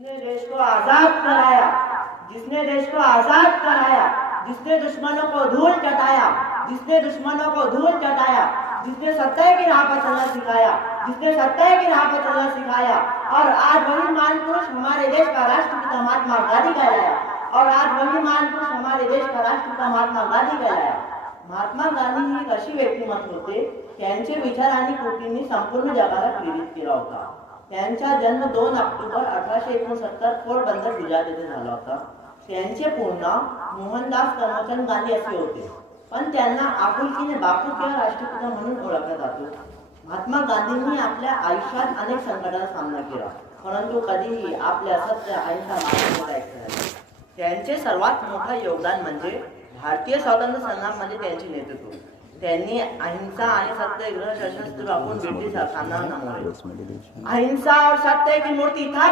जिसने देश को आजाद कराया, जिसने देश को आजाद कराया, जिसने दुश्मनों को धूल चटाया, जिसने दुश्मनों को धूल चटाया, जिसने सत्य की राह पर चलना सिखाया, जिसने सत्य की राह पर चलना सिखाया, और आज वही महान पुरुष हमारे देश का राष्ट्रपिता महात्मा गांधी कहलाया, और आज वही महान पुरुष हमारे देश का राष्ट्रपिता महात्मा गांधी कहलाया। महात्मा गांधी ही एक अशी व्यक्तिमत्व होते, त्यांचे विचार आणि कृतींनी संपूर्ण जगाला प्रेरित केला होता। त्यांचा जन्म 2 ऑक्टोबर 1869 पोरबंदर गुजरात येथे झाला होता। त्यांचे पूर्ण नाव मोहनदास करमचंद गांधी असे होते, पण त्यांना आपुलकीने बापू किंवा राष्ट्रपिता म्हणून ओळखला जातो। महात्मा गांधींनी आपल्या आयुष्यात अनेक संकटांचा सामना केला, परंतु कधीही आपल्या सत्य अहिंसा मार्गाने ऐकले। त्यांचे सर्वात मोठे योगदान म्हणजे भारतीय स्वातंत्र्य संग्रामामध्ये त्यांचे नेतृत्व। त्यांनी अहिंसा आणि सत्याग्रह सशस्त्र वापरून ब्रिटिश सरकारला नमवले। अहिंसा और सत्य की मूर्ति था